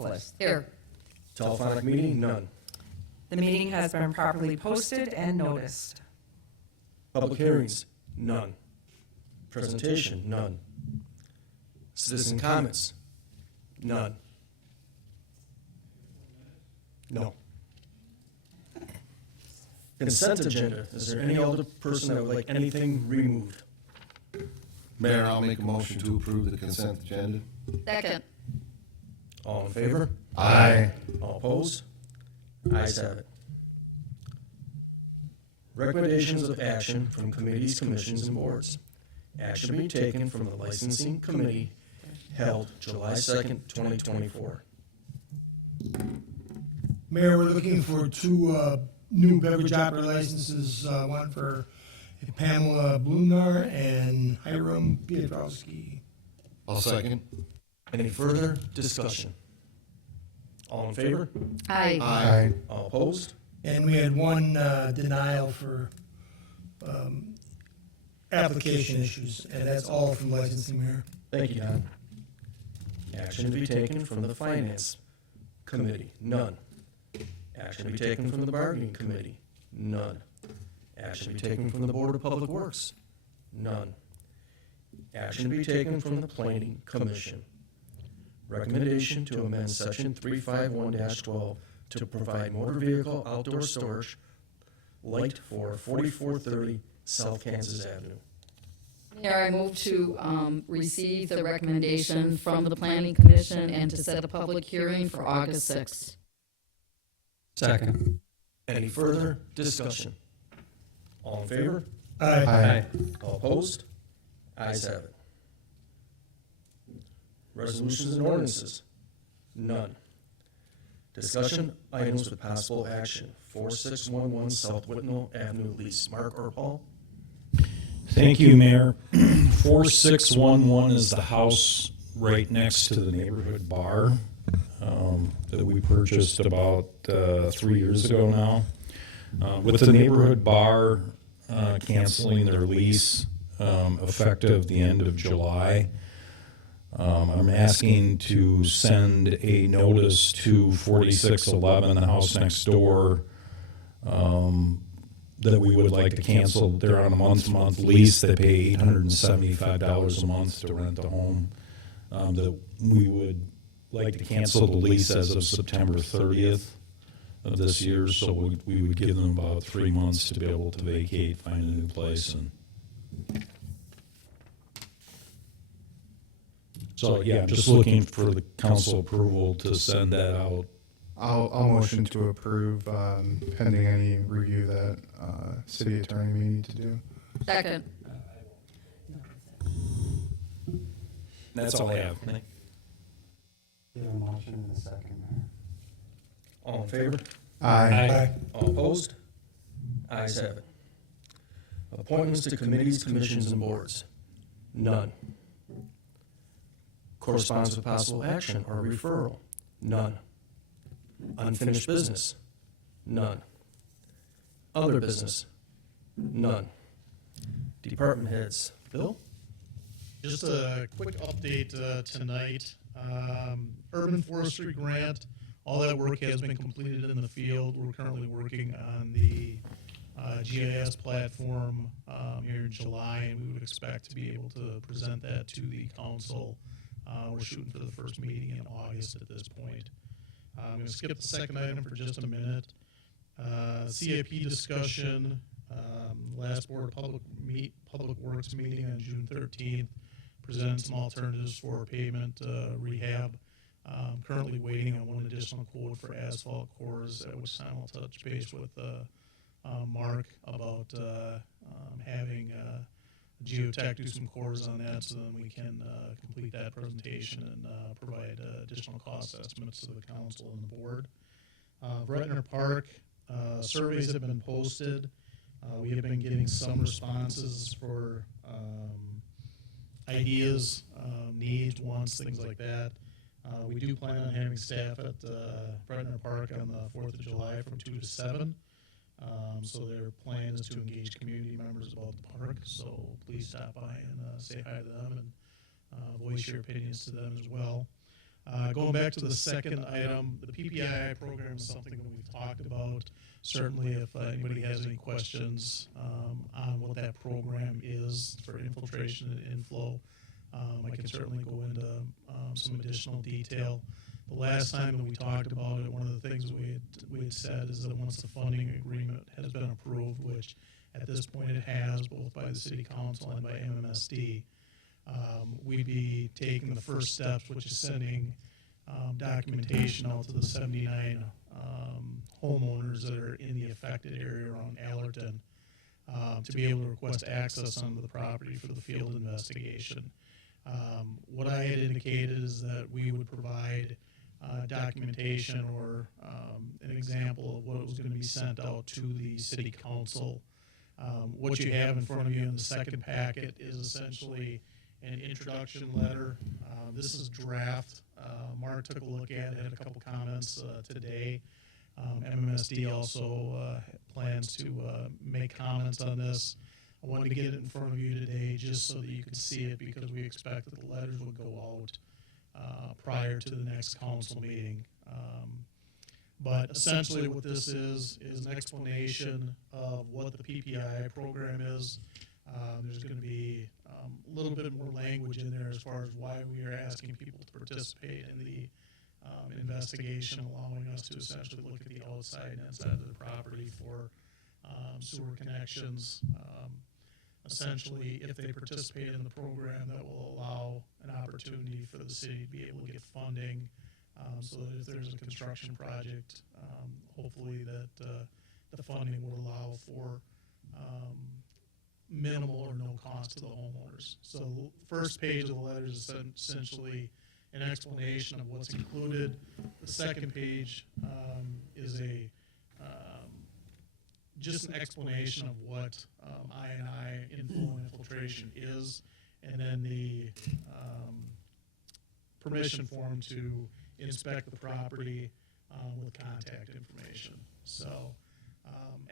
list. Here. Telephonic meeting, none. The meeting has been properly posted and noticed. Public hearings, none. Presentation, none. Citizen comments, none. No. Consent agenda, is there any other person that would like anything removed? Mayor, I'll make a motion to approve the consent agenda. Second. All in favor? Aye. All opposed? Ayes have it. Recommendations of action from committees, commissions, and boards. Action to be taken from the licensing committee held July 2nd, 2024. Mayor, we're looking for two new beverage operator licenses, one for Pamela Blumnar and Hiram Pietrowski. I'll second. Any further discussion? All in favor? Aye. Aye. All opposed? And we had one denial for application issues, and that's all from licensing, Mayor. Thank you, Don. Action to be taken from the Finance Committee, none. Action to be taken from the Bargaining Committee, none. Action to be taken from the Board of Public Works, none. Action to be taken from the Planning Commission. Recommendation to amend Section 351-12 to provide motor vehicle outdoor storage light for 4430 South Kansas Avenue. Mayor, I move to receive the recommendation from the Planning Commission and to set a public hearing for August 6th. Second. Any further discussion? All in favor? Aye. All opposed? Ayes have it. Resolutions and ordinances? None. Discussion items with possible action. 4611 South Whitnall Avenue lease. Mark or Paul? Thank you, Mayor. 4611 is the house right next to the neighborhood bar that we purchased about 3 years ago now. With the neighborhood bar canceling their lease effective the end of July, I'm asking to send a notice to 4611, the house next door, that we would like to cancel. They're on a month-to-month lease. They pay $875 a month to rent the home. That we would like to cancel the lease as of September 30th of this year. So we would give them about 3 months to be able to vacate, find a new place, and so yeah, I'm just looking for the council approval to send that out. I'll motion to approve pending any review that city attorney may need to do. Second. That's all I have. Nick. Give a motion in a second, Mayor. All in favor? Aye. All opposed? Ayes have it. Appointments to committees, commissions, and boards? None. Correspondence with possible action or referral? None. Unfinished business? None. Other business? None. Department heads? Bill? Just a quick update tonight. Urban forestry grant, all that work has been completed in the field. We're currently working on the GIS platform here in July, and we would expect to be able to present that to the council. We're shooting for the first meeting in August at this point. I'm going to skip the second item for just a minute. CIP discussion, last board public works meeting on June 13th, presented some alternatives for pavement rehab. Currently waiting on one additional quote for asphalt cores, at which time I'll touch base with Mark about having Geotech do some cores on that, so then we can complete that presentation and provide additional cost estimates to the council and the board. Bretner Park, surveys have been posted. We have been getting some responses for ideas, needs, wants, things like that. We do plan on having staff at Bretner Park on the 4th of July from 2 to 7. So their plan is to engage community members about the park. So please stop by and say hi to them and voice your opinions to them as well. Going back to the second item, the PPI program is something that we've talked about. Certainly, if anybody has any questions on what that program is for infiltration and inflow, I can certainly go into some additional detail. The last time that we talked about it, one of the things we had said is that once the funding agreement has been approved, which at this point it has, both by the City Council and by MMSD, we'd be taking the first steps, which is sending documentation out to the 79 homeowners that are in the affected area around Allerton to be able to request access onto the property for the field investigation. What I had indicated is that we would provide documentation or an example of what was going to be sent out to the City Council. What you have in front of you in the second packet is essentially an introduction letter. This is draft. Mark took a look at it, had a couple comments today. MMSD also plans to make comments on this. I wanted to get it in front of you today just so that you could see it, because we expect that the letters would go out prior to the next council meeting. But essentially what this is an explanation of what the PPI program is. There's going to be a little bit more language in there as far as why we are asking people to participate in the investigation, allowing us to essentially look at the outside and inside of the property for sewer connections. Essentially, if they participate in the program, that will allow an opportunity for the city to be able to get funding, so that if there's a construction project, hopefully that the funding will allow for minimal or no cost to the homeowners. So the first page of the letter is essentially an explanation of what's included. The second page is just an explanation of what I&I inflow and infiltration is, and then the permission form to inspect the property with contact information. So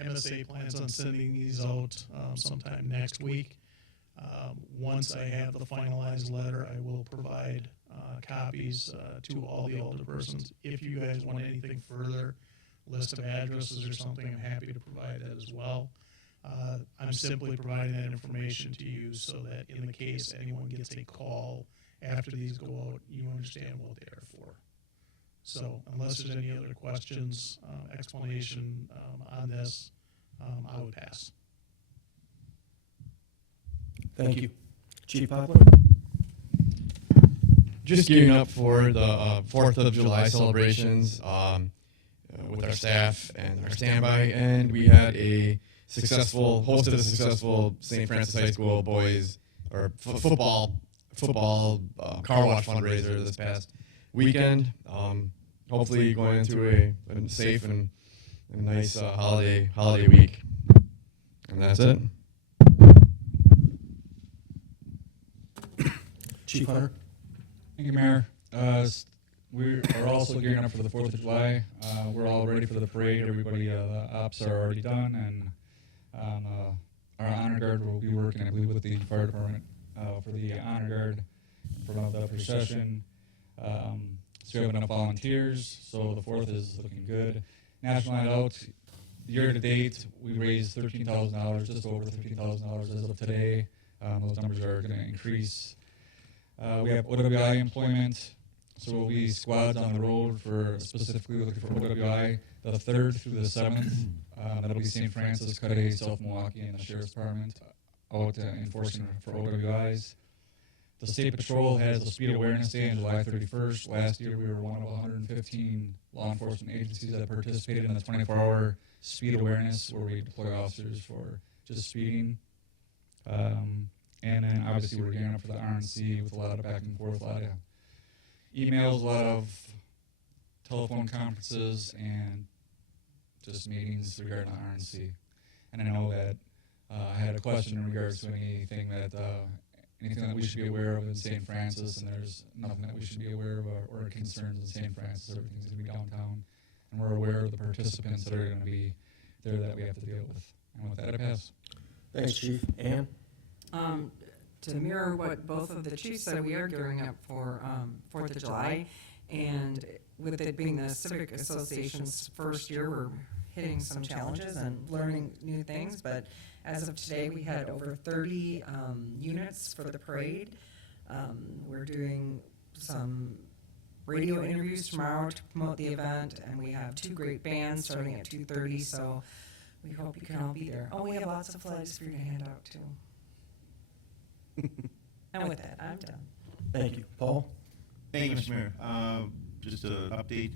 MSA plans on sending these out sometime next week. Once I have the finalized letter, I will provide copies to all the alderpersons. If you guys want anything further, list of addresses or something, I'm happy to provide that as well. I'm simply providing that information to you so that in the case anyone gets a call after these go out, you understand what they are for. So unless there's any other questions, explanation on this, I would pass. Thank you. Chief Poplar? Just gearing up for the 4th of July celebrations with our staff and our standby, and we had hosted a successful St. Francis High School boys or football car wash fundraiser this past weekend. Hopefully going into a safe and nice holiday week. And that's it. Chief Hunter? Thank you, Mayor. We are also gearing up for the 4th of July. We're all ready for the parade. Everybody, the ops are already done, and our honor guard will be working, I believe, with the fire department for the honor guard in front of the procession. So we have enough volunteers, so the 4th is looking good. National Night Out, year to date, we raised $13,000, just over $13,000 as of today. Those numbers are going to increase. We have OWI employment, so we'll be squads on the road for specifically looking for OWI the 3rd through the 7th. That'll be St. Francis, Cudahy, South Milwaukee, and the Sheriff's Department out enforcing for OWIs. The State Patrol has a Speed Awareness Day on July 31st. Last year, we were one of 115 law enforcement agencies that participated in the 24-hour speed awareness, where we deploy officers for just speeding. And then obviously we're gearing up for the RNC with a lot of back and forth, a lot of emails, a lot of telephone conferences, and just meetings regarding the RNC. And I know that I had a question in regards to anything that we should be aware of in St. Francis, and there's nothing that we should be aware of or concerns in St. Francis. Everything's going to be downtown, and we're aware of the participants that are going to be there that we have to deal with. And with that, I pass. Thanks, Chief. Ann? To mirror what both of the chiefs said, we are gearing up for 4th of July. And with it being the Civic Association's first year, we're hitting some challenges and learning new things. But as of today, we had over 30 units for the parade. We're doing some radio interviews tomorrow to promote the event, and we have 2 great bands starting at 2:30, so we hope you can all be there. Oh, we have lots of flags for you to hand out, too. And with that, I'm done. Thank you. Paul? Thank you, Mr. Mayor. Just an update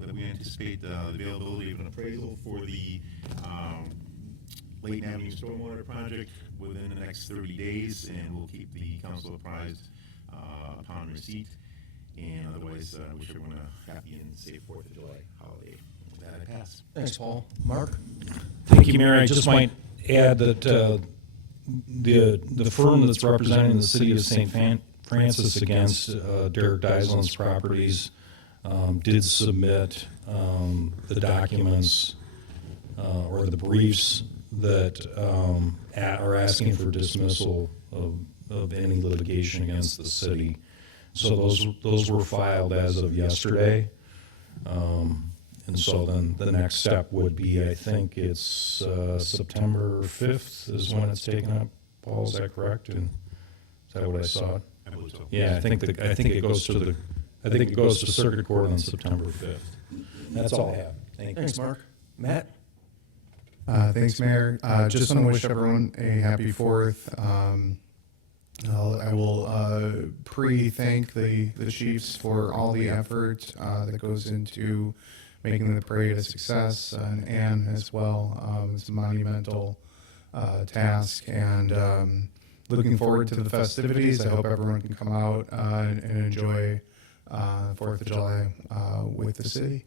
that we anticipate the availability of an appraisal for the Layton Avenue Stormwater Project within the next 30 days, and we'll keep the council apprised upon receipt. And otherwise, wish everyone a happy and safe 4th of July holiday. With that, I pass. Thanks, Paul. Mark? Thank you, Mayor. I just might add that the firm that's representing the city of St. Francis against Derek Dyslund's properties did submit the documents or the briefs that are asking for dismissal of any litigation against the city. So those were filed as of yesterday. And so then the next step would be, I think it's September 5th is when it's taken up. Paul, is that correct? And is that what I saw? I believe so. Yeah, I think it goes to circuit court on September 5th. That's all I have. Thank you. Thanks, Mark. Matt? Thanks, Mayor. Just want to wish everyone a happy 4th. I will pre-thank the chiefs for all the effort that goes into making the parade a success, and Ann as well. It's a monumental task, and looking forward to the festivities. I hope everyone can come out and enjoy 4th of July with the city.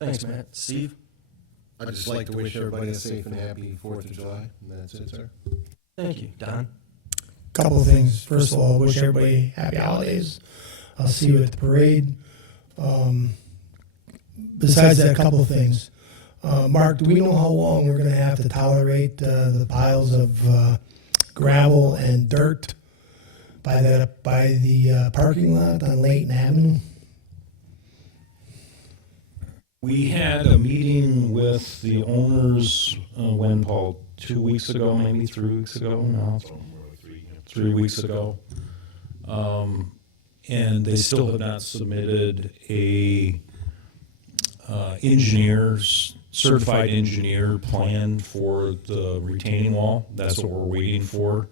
Thanks, Matt. Steve? I'd just like to wish everybody a safe and happy 4th of July, and that's it, sir. Thank you. Don? Couple of things. First of all, wish everybody happy holidays. I'll see you at the parade. Besides that, a couple of things. Mark, do we know how long we're going to have to tolerate the piles of gravel and dirt by the parking lot on Layton Avenue? We had a meeting with the owners, when, Paul, 2 weeks ago, maybe 3 weeks ago? No, 3 weeks ago. And they still have not submitted a certified engineer plan for the retaining wall. That's what we're waiting for.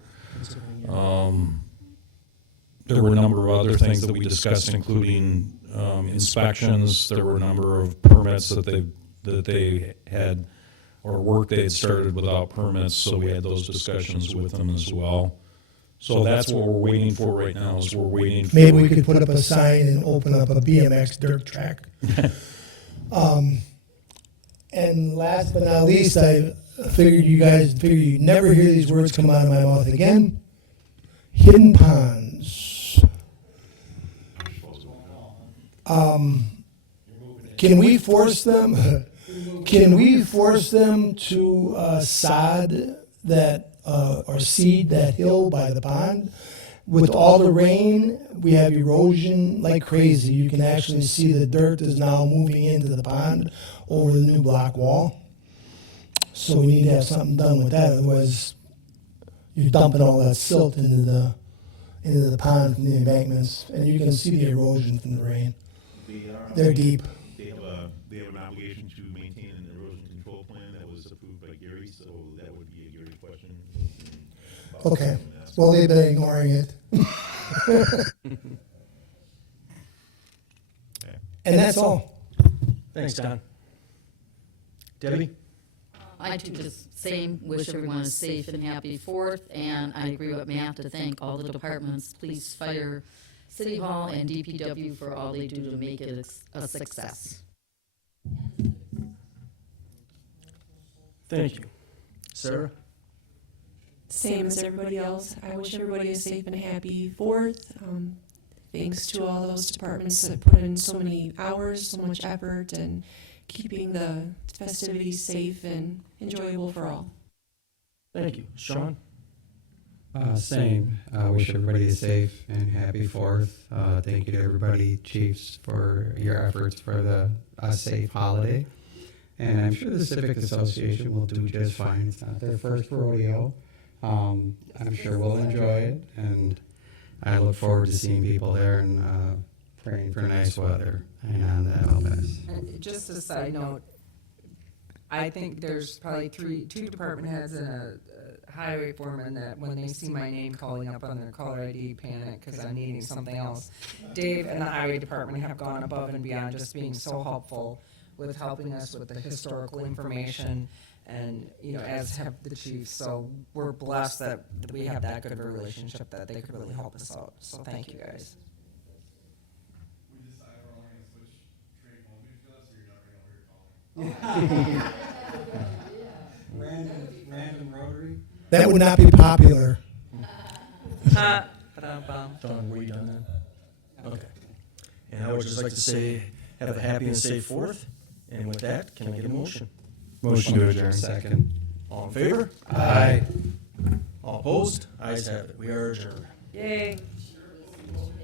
There were a number of other things that we discussed, including inspections. There were a number of permits that they had, or work they had started without permits, so we had those discussions with them as well. So that's what we're waiting for right now, is we're waiting for... Maybe we could put up a sign and open up a BMX dirt track. And last but not least, I figured you'd never hear these words come out of my mouth again. Hidden ponds. Can we force them? Can we force them to sod that or seed that hill by the pond? With all the rain, we have erosion like crazy. You can actually see the dirt is now moving into the pond over the new block wall. So we need to have something done with that. Otherwise, you're dumping all that silt into the pond from the embankments, and you can see the erosion from the rain. They're deep. They have an obligation to maintain an erosion control plan that was approved by Gary, so that would be a Gary question. Okay. Well, they've been ignoring it. And that's all. Thanks, Don. Debbie? I too just wish everyone a safe and happy 4th, and I agree with Matt to thank all the departments, police, fire, City Hall, and DPW for all they do to make it a success. Thank you. Sarah? Same as everybody else. I wish everybody a safe and happy 4th. Thanks to all those departments that put in so many hours, so much effort, and keeping the festivities safe and enjoyable for all. Thank you. Sean? Same. Wish everybody a safe and happy 4th. Thank you to everybody, chiefs, for your efforts for the safe holiday. And I'm sure the Civic Association will do just fine. It's not their first rodeo. I'm sure we'll enjoy it, and I look forward to seeing people there and praying for nice weather. And on that, I'll pass. And just a side note, I think there's probably two department heads and a highway foreman that when they see my name calling up on their caller ID panic because I'm needing something else. Dave and the highway department have gone above and beyond, just being so helpful with helping us with the historical information, and as have the chiefs. So we're blessed that we have that good of a relationship that they could really help us out. So thank you guys. We decided we're only going to switch train home because so you're not going to know who you're calling. Random rotary? That would not be popular. Don, were you done then? Okay. And I would just like to say, have a happy and safe 4th. And with that, can I get a motion? Motion to adjourn. Second. All in favor? Aye. All opposed? Ayes have it. We are adjourned. Yay.